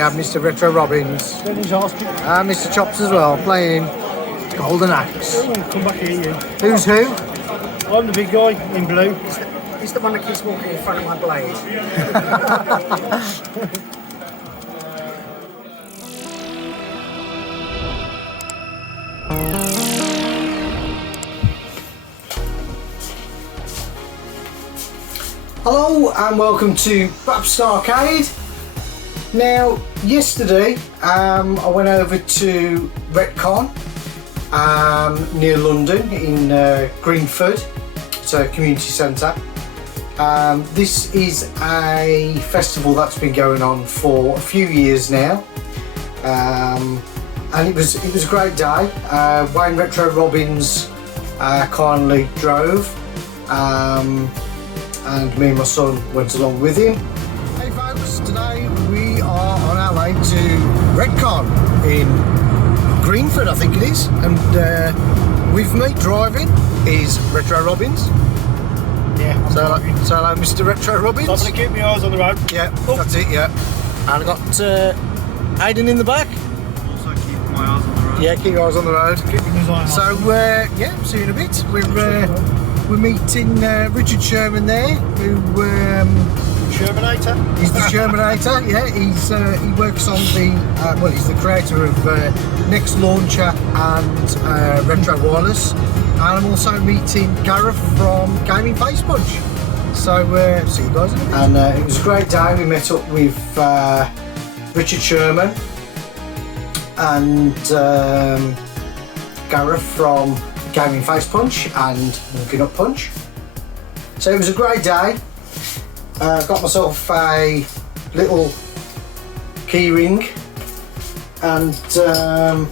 have Mr. Retro Robbins and Mr. Chops as well, playing Golden Axe. Come back here, you. Who's who? I'm the big guy in blue. He's the one that keeps walking in front of my blade. Hello and welcome to Babs Arcade. Now, yesterday I went over to RetCon near London in Greenford. It's a community centre. This is a festival that's been going on for a few years now, and it was a great day. Wayne Retro Robbins kindly drove, and me and my son went along with him. Hey folks, today we are on our way to RetCon in Greenford, I think it is, and with me driving is Retro Robbins. Yeah. So hello, Mr. Retro Robbins. So I'm going to keep my eyes on the road. Yeah, that's it, yeah. And I got Aidan in the back. Also keep my eyes on the road. Yeah, keep your eyes on the road. Keeping his eye on. So, yeah, see you in a bit. We're meeting Richard Sherman there, who Shermanator? he's the Shermanator, yeah. He works on the, well, he's the creator of Next Launcher and Retro Wireless. And I'm also meeting Gareth from Gaming Face Punch. So, see you guys in a bit. And it was a great day. We met up with Richard Sherman and Gareth from Gaming Face Punch and Walking Up Punch. So it was a great day. Got myself a little key ring and a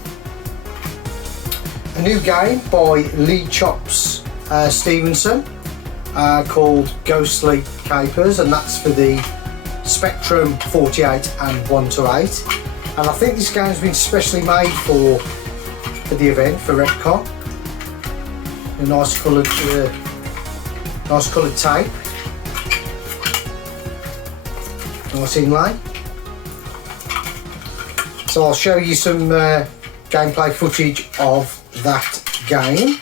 new game by Lee Chops Stevenson called Ghostly Capers, and that's for the Spectrum 48 and 128. And I think this game's been specially made for the event, for RetCon. A nice coloured tape, nice inlay. So I'll show you some gameplay footage of that game.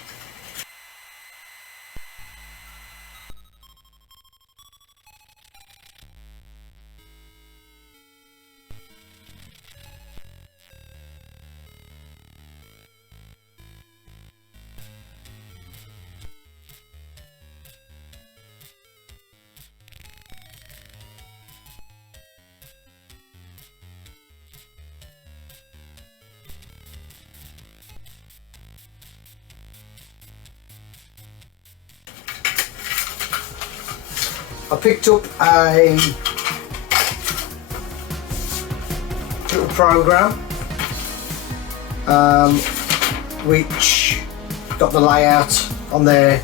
I picked up a little program which got the layout on there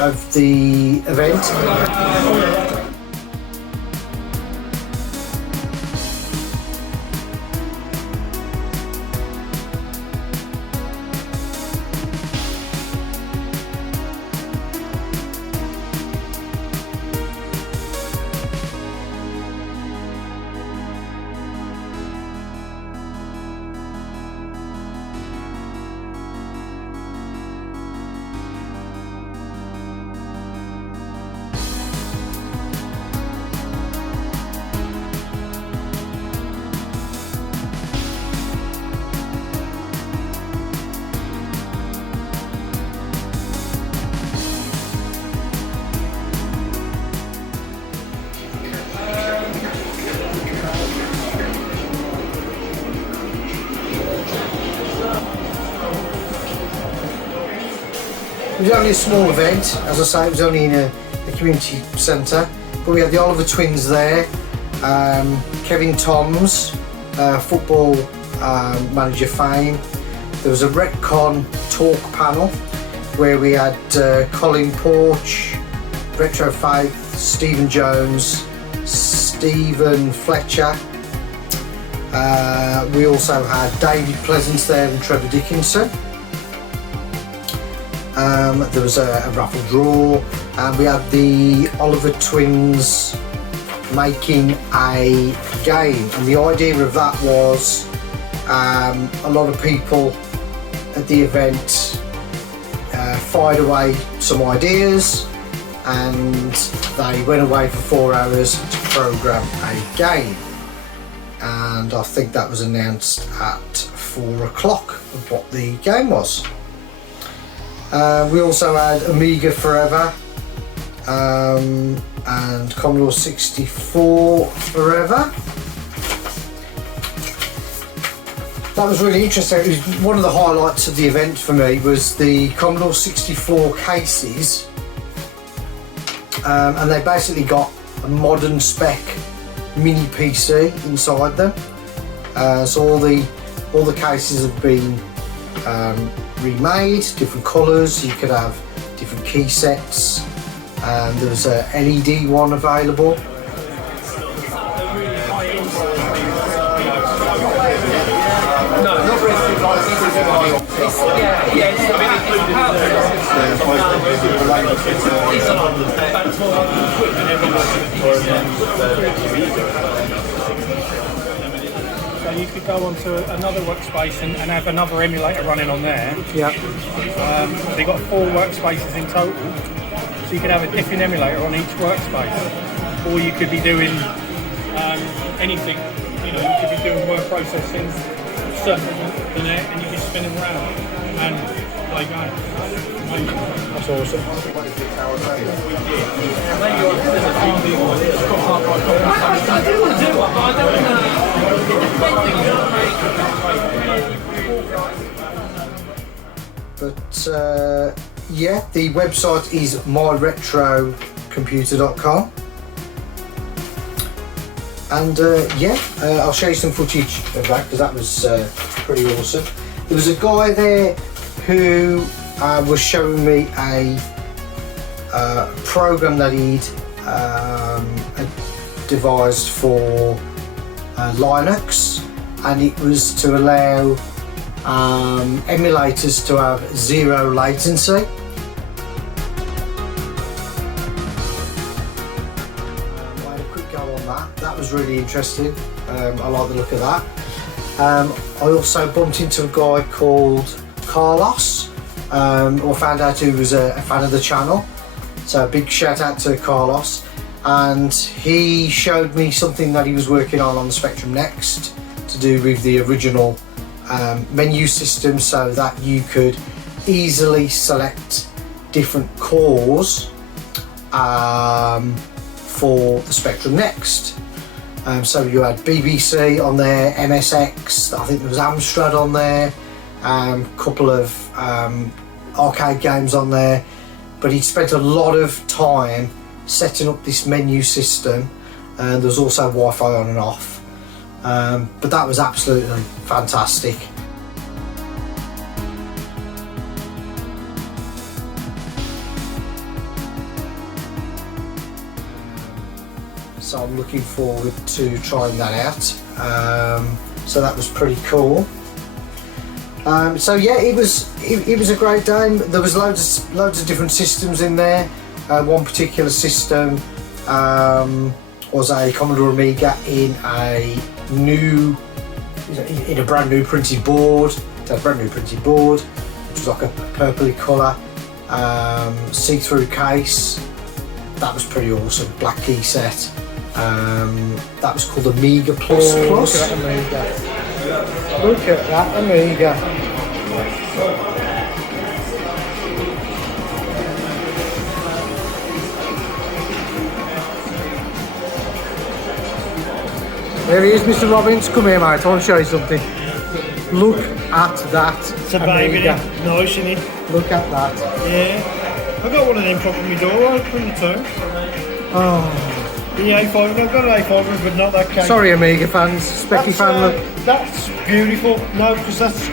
of the event. It was only a small event, as I say, it was only in a community centre, but we had the Oliver twins there, Kevin Toms, football manager fame. There was a RetCon talk panel where we had Colin Porch, Retro Faith, Stephen Jones, Stephen Fletcher. We also had David Pleasance there and Trevor Dickinson. There was a raffle draw, and we had the Oliver Twins making a game, and the idea of that was a lot of people at the event fired away some ideas, and they went away for 4 hours to program a game, and I think that was announced at 4 o'clock of what the game was. We also had Amiga Forever and Commodore 64 Forever. That was really interesting. It was one of the highlights of the event for me was the Commodore 64 cases, and they basically got a modern spec mini PC inside them. So all the cases have been remade, different colours. You could have different key sets. There was a LED one available. So you could go onto another workspace and have another emulator running on there. Yeah. They've got 4 workspaces in total. So you could have a different emulator on each workspace. Or you could be doing anything. You know, you could be doing word processing, stuff in there, and you just spin them around. And there you go. That's awesome. But yeah, the website is myretrocomputer.com, and I'll show you some footage of that because that was pretty awesome. There was a guy there who was showing me a program that he'd devised for Linux, and it was to allow emulators to have 0 latency. I had a quick go on that. That was really interesting. I like the look of that. I also bumped into a guy called Carlos, or found out he was a fan of the channel. So a big shout out to Carlos. And he showed me something that he was working on the Spectrum Next to do with the original menu system, so that you could easily select different cores for the Spectrum Next. So you had BBC on there, MSX, I think there was Amstrad on there, a couple of arcade games on there, but he'd spent a lot of time setting up this menu system, and there was also Wi-Fi on and off, but that was absolutely fantastic. So I'm looking forward to trying that out. So that was pretty cool. So yeah, it was a great day. There was loads of different systems in there. One particular system was a Commodore Amiga in a brand new printed board. It had a brand new printed board, which was like a purpley colour, see-through case. That was pretty awesome. Black key set. That was called Amiga Plus. Look at that Amiga. Look at that Amiga. There he is, Mr. Robbins. Come here, mate. I want to show you something. Look at that. It's a baby, Amiga. nice, isn't it? Look at that. Yeah. I got one of them propping my door right from the time. Oh. The A5, I've got an A5, but not that case. Sorry, Amiga fans. Specky fan, look. That's beautiful. No, because that's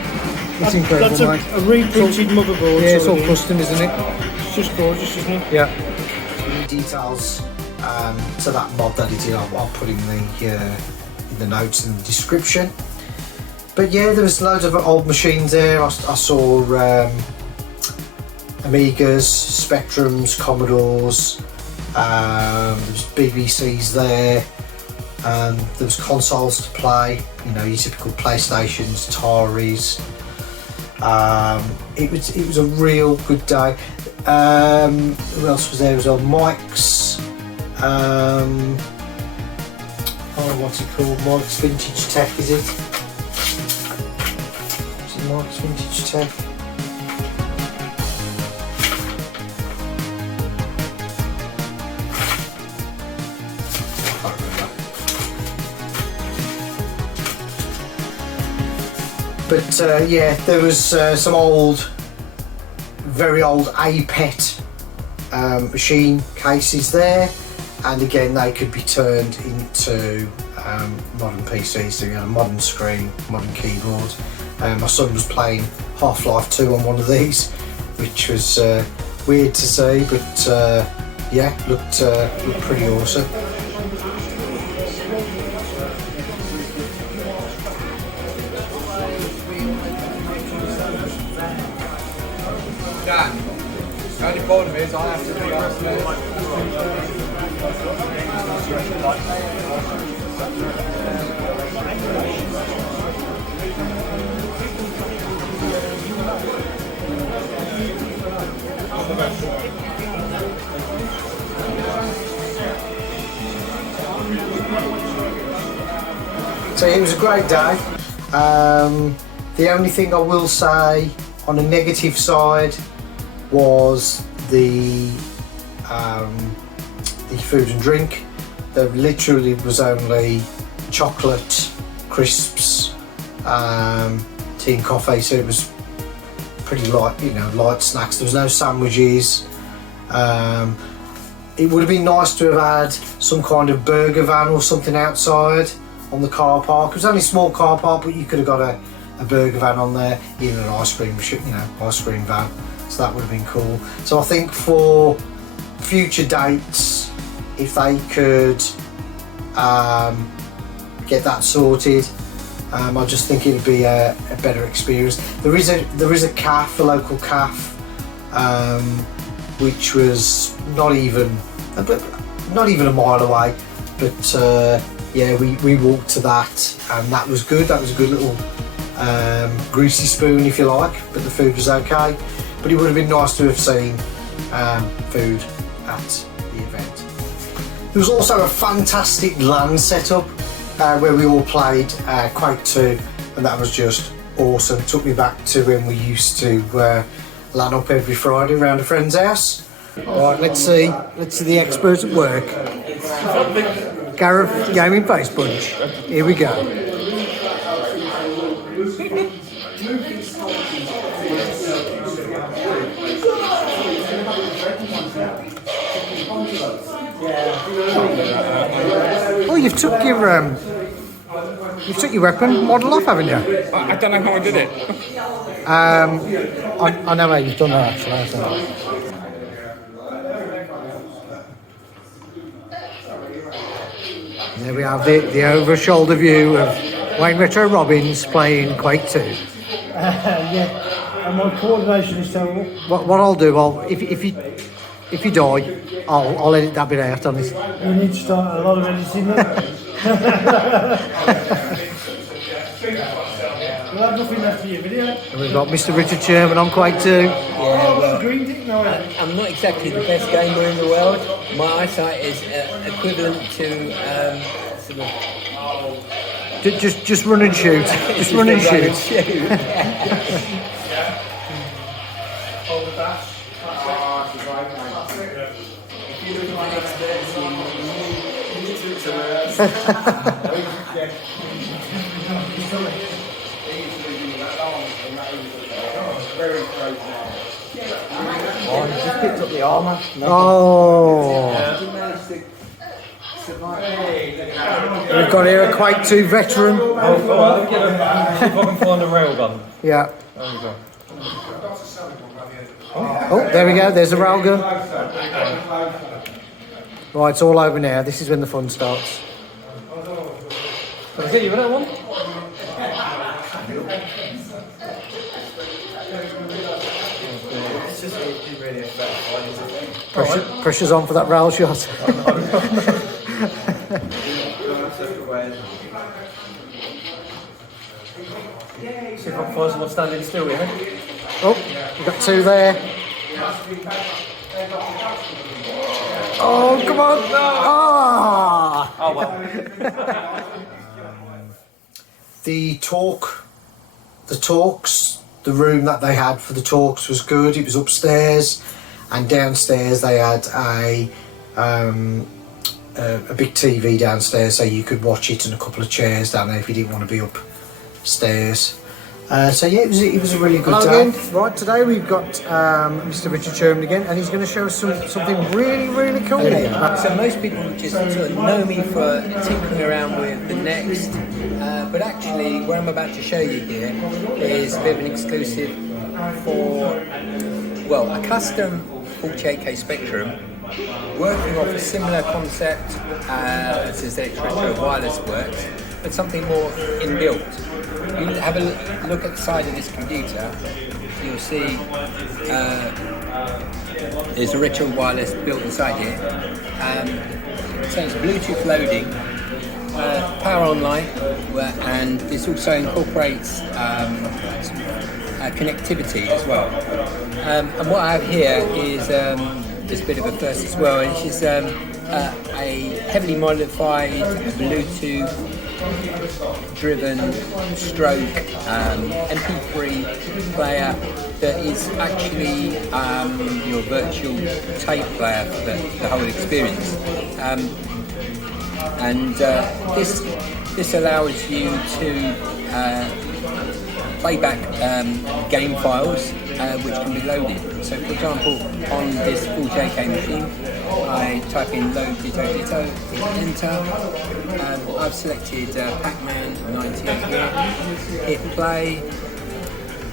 Incredible, that's mate. a reprinted motherboard. Yeah, it's sort all of thing. custom, isn't it? It's just gorgeous, isn't it? Yeah. Details to that mod that he did, I'll put in the notes and the description. But yeah, there was loads of old machines there. I saw Amigas, Spectrums, Commodores, There was BBCs there. There was consoles to play, you know, your typical PlayStations, Ataris. It was a real good day. Who else was there? There was on Mike's. What's it called? Mike's Vintage Tech, is it? Is it Mike's Vintage Tech? But yeah, there was some old, very old APET machine cases there, and again they could be turned into modern PCs. So you had a modern screen, modern keyboard. My son was playing Half-Life 2 on one of these, which was weird to see, but yeah, looked pretty awesome. Dan, the only problem is I have to be upstairs. So it was a great day. The only thing I will say on a negative side was the food and drink. There literally was only chocolate, crisps, tea and coffee, so it was pretty light, you know, light snacks. There was no sandwiches. It would have been nice to have had some kind of burger van or something outside on the car park. It was only a small car park, but you could have got a burger van on there, even an ice cream, you know, ice cream van. So that would have been cool. So I think for future dates, if they could get that sorted, I just think it'd be a better experience. There is a cafe, a local cafe, which was not even a mile away, but yeah, we walked to that, and that was good. That was a good little greasy spoon, if you like, but the food was okay. But it would have been nice to have seen food at the event. There was also a fantastic LAN setup where we all played Quake 2, and that was just awesome. It took me back to when we used to LAN up every Friday around a friend's house. Right, let's see the expert at work. Gareth Gaming Face Punch. Here we go. Oh, you've took your weapon model off, haven't you? I don't know how I did it. I know how you've done that actually. I think. There we have the over-shoulder view of Wayne Retro Robbins playing Quake 2. Yeah, and my coordination is terrible. What I'll do, if you die, I'll edit that bit out on this. You need to start a lot of editing there. You'll have nothing left for your video. And we've got Mr. Richard Sherman on Quake 2. Oh, what's the green tick now? I'm not exactly the best gamer in the world. My eyesight is equivalent to sort of... Just run and shoot. Just run and shoot. Oh, I just picked up the armour. Oh. We've got here a Quake 2 veteran. Oh, well, see if I can find a railgun. Yeah. There we go. Oh, there we go. There's a railgun. Right, it's all over now. This is when the fun starts. Can I get you that one? It's just really gratifying. Pressure's on for that rail shot. See if I can find someone standing still, yeah? Oh, we've got 2 there. Oh, come on! Ah! Oh well. The room that they had for the talks was good. It was upstairs, and downstairs they had a big TV downstairs, so you could watch it, and a couple of chairs down there if you didn't want to be upstairs. So yeah, it was a really good day. Again, right, today we've got Mr. Richard Sherman again, and he's going to show us something really, really cool. So most people just sort of know me for tinkering around with the Next, but actually what I'm about to show you here is a bit of an exclusive for, well, a custom 48K Spectrum working off a similar concept as this Retro Wireless works, but something more inbuilt. You have a look at the side of this computer, you'll see there's a Retro Wireless built inside here. So it's Bluetooth loading, power online, and this also incorporates connectivity as well. And what I have here is this bit of a first as well. This is a heavily modified Bluetooth driven stroke MP3 player that is actually your virtual tape player for the whole experience. This allows you to play back game files which can be loaded. So for example, on this full JK machine, I type in load ditto ditto, enter. I've selected Pac-Man 98 here, hit play,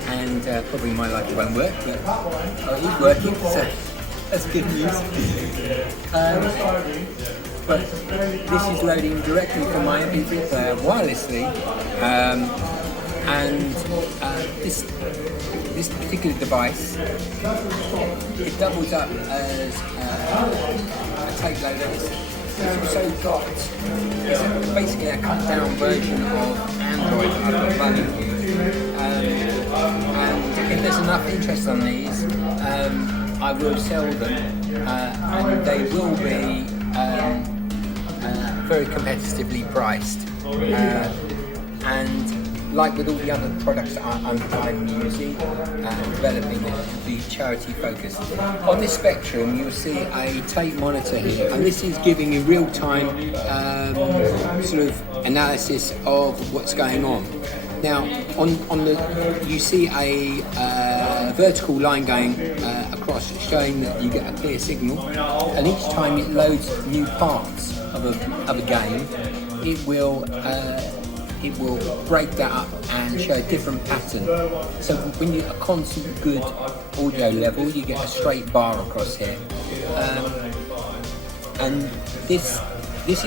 and probably my life won't work, but it's working, so that's good news. But this is loading directly from my MP3 player wirelessly, and this particular device, it doubles up as a tape loader. It's also got, it's basically a cut down version of Android that I've got running here. And if there's enough interest on these, I will sell them, and they will be very competitively priced. And like with all the other products that I'm using and developing, it to be charity focused. On this Spectrum, you'll see a tape monitor here, and this is giving you real-time sort of analysis of what's going on. Now, you see a vertical line going across, showing that you get a clear signal, and each time it loads new parts of a game, it will break that up and show a different pattern. So when you're a constant good audio level, you get a straight bar across here. And this is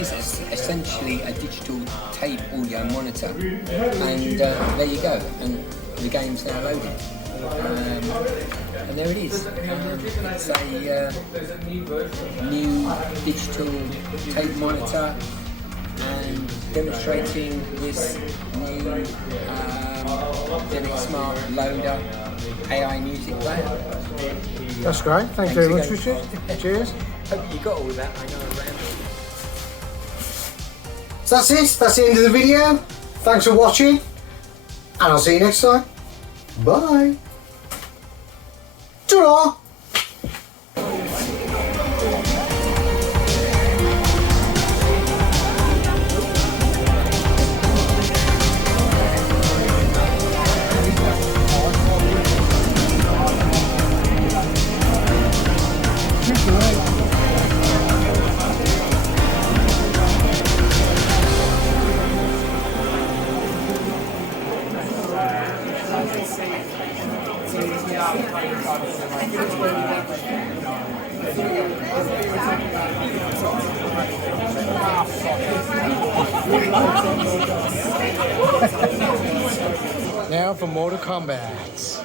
essentially a digital tape audio monitor. And there you go. And the game's now loading. And there it is. It's a new digital tape monitor, and demonstrating this new Linux Smart Loader AI music player. That's great. Thank you very much, Richard. Cheers. Hope you got all that. I know around. So that's it. That's the end of the video. Thanks for watching, and I'll see you next time. Bye. Ta-ra! Now for Mortal Kombat.